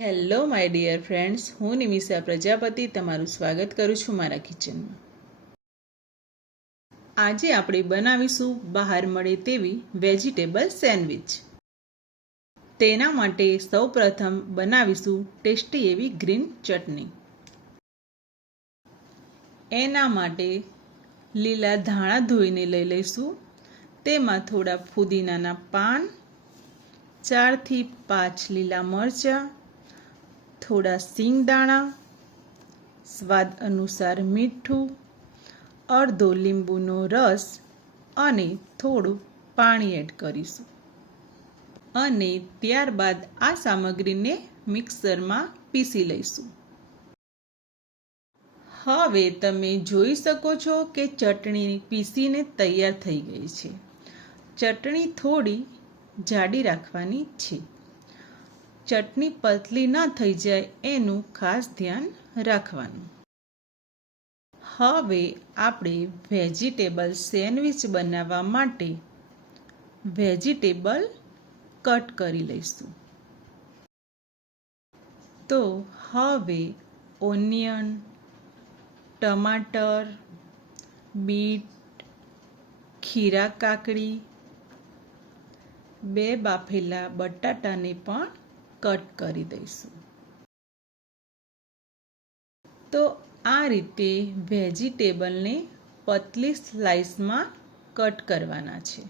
Hello my dear friends, હું નિમિષા પ્રજાપતિ તમારું સ્વાગત કરું છું મારા કિચનમાં. આજે આપણે બનાવીશું બહાર મળે તેવી વેજીટેબલ સેન્ડવિચ. તેના માટે સૌપ્રથમ બનાવીશું ટેસ્ટી એવી ગ્રીન ચટણી. એના માટે લીલા ધાણા ધોઈને લઈ લઈશું. તેમાં થોડા ફુદીનાના પાન, 4 થી 5 લીલા મરચાં, થોડા સિંગદાણા, સ્વાદ અનુસાર મીઠું, અડધો લીંબુનો રસ અને થોડું પાણી એડ કરીશું. અને ત્યારબાદ આ સામગ્રીને મિક્સરમાં પીસી લઈશું. હવે તમે જોઈ શકો છો કે ચટણી પીસીને તૈયાર થઈ ગઈ છે. ચટણી થોડી જાડી રાખવાની છે. ચટણી પતલી ન થઈ જાય એનું ખાસ ધ્યાન રાખવાનું. હવે આપણે વેજીટેબલ સેન્ડવિચ બનાવવા માટે વેજીટેબલ કટ કરી લઈશું. તો હવે ઓનિયન, ટમાટર, બીટ, ખીરા કાકડી, 2 બાફેલા બટાટાને પણ કટ કરી દઈશું. તો આ રીતે વેજીટેબલને પતલી સ્લાઇસમાં કટ કરવાના છે.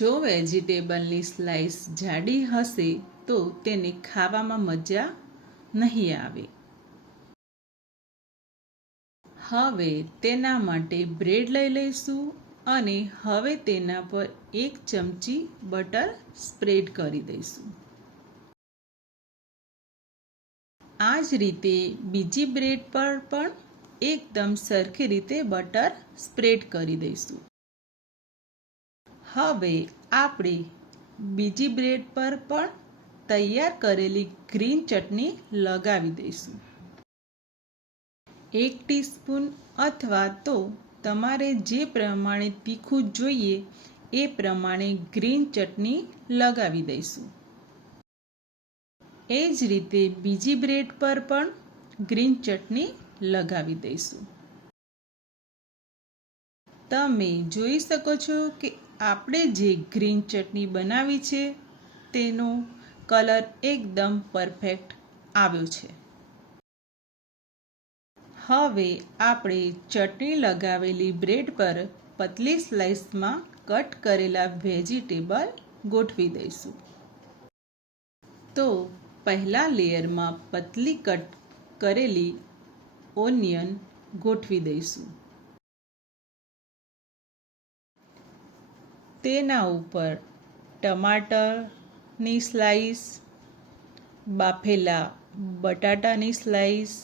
જો વેજીટેબલની સ્લાઇસ જાડી હશે તો તેને ખાવામાં મજા નહીં આવે. હવે તેના માટે બ્રેડ લઈ લઈશું અને હવે તેના પર 1 ચમચી બટર સ્પ્રેડ કરી દઈશું. આ જ રીતે બીજી બ્રેડ પર પણ એકદમ સરખી રીતે બટર સ્પ્રેડ કરી દઈશું. હવે આપણે બીજી બ્રેડ પર પણ તૈયાર કરેલી ગ્રીન ચટણી લગાવી દઈશું. 1 ટીસ્પૂન અથવા તો તમારે જે પ્રમાણે તીખું જોઈએ એ પ્રમાણે ગ્રીન ચટણી લગાવી દઈશું. એ જ રીતે બીજી બ્રેડ પર પણ ગ્રીન ચટણી લગાવી દઈશું. તમે જોઈ શકો છો કે આપણે જે ગ્રીન ચટણી બનાવી છે તેનો કલર એકદમ પરફેક્ટ આવ્યો છે. હવે આપણે ચટણી લગાવેલી બ્રેડ પર પતલી સ્લાઇસમાં કટ કરેલા વેજીટેબલ ગોઠવી દઈશું. તો પહેલા લેયરમાં પતલી કટ કરેલી ઓનિયન ગોઠવી દઈશું. તેના ઉપર ટમાટરની સ્લાઇસ, બાફેલા બટાટાની સ્લાઇસ,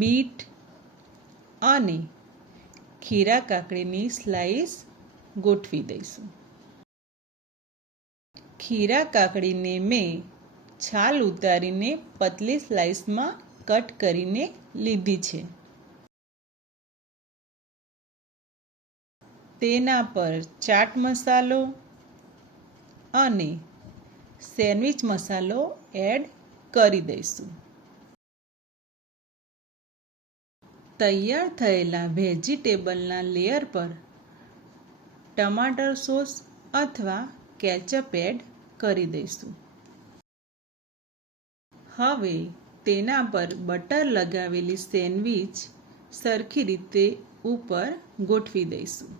બીટ અને ખીરા કાકડીની સ્લાઇસ ગોઠવી દઈશું. ખીરા કાકડીને મેં છાલ ઉતારીને પતલી સ્લાઇસમાં કટ કરીને લીધી છે. તેના પર ચાટ મસાલો અને સેન્ડવિચ મસાલો એડ કરી દઈશું. તૈયાર થયેલા વેજીટેબલના લેયર પર ટમાટર સોસ અથવા કેચઅપ એડ કરી દઈશું. હવે તેના પર બટર લગાવેલી સેન્ડવિચ સરખી રીતે ઉપર ગોઠવી દઈશું.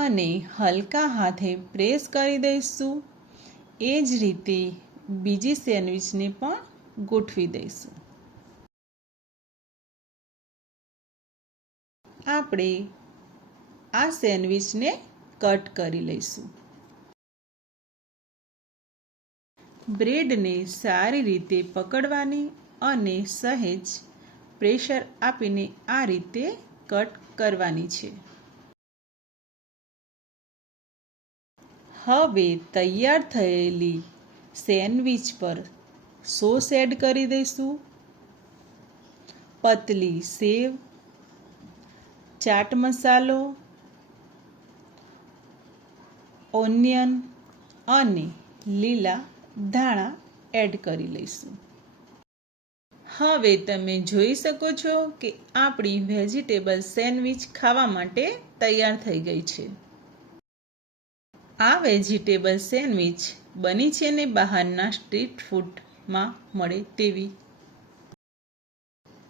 અને હલકા હાથે પ્રેસ કરી દઈશું. એ જ રીતે બીજી સેન્ડવિચને પણ ગોઠવી દઈશું. આપણે આ સેન્ડવિચને કટ કરી લઈશું. બ્રેડને સારી રીતે પકડવાની અને સહેજ પ્રેશર આપીને આ રીતે કટ કરવાની છે. હવે તૈયાર થયેલી સેન્ડવિચ પર સોસ એડ કરી દઈશું. પતલી સેવ, ચાટ મસાલો, ઓનિયન અને લીલા ધાણા એડ કરી લઈશું. હવે તમે જોઈ શકો છો કે આપણી વેજીટેબલ સેન્ડવિચ ખાવા માટે તૈયાર થઈ ગઈ છે. આ વેજીટેબલ સેન્ડવિચ બની છે ને બહારના સ્ટ્રીટ ફૂડમાં મળે તેવી.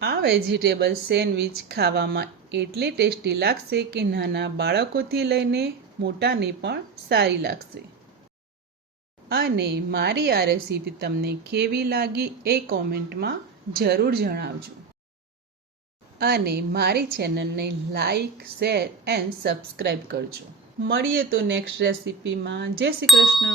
આ વેજીટેબલ સેન્ડવિચ ખાવામાં એટલી ટેસ્ટી લાગશે કે નાના બાળકોથી લઈને મોટાને પણ સારી લાગશે. અને મારી આ રેસીપી તમને કેવી લાગી એ કોમેન્ટમાં જરૂર જણાવજો. અને મારી ચેનલને લાઈક, શેર એન્ડ સબસ્ક્રાઈબ કરજો. મળીએ તો નેક્સ્ટ રેસીપીમાં. જય શ્રી કૃષ્ણ.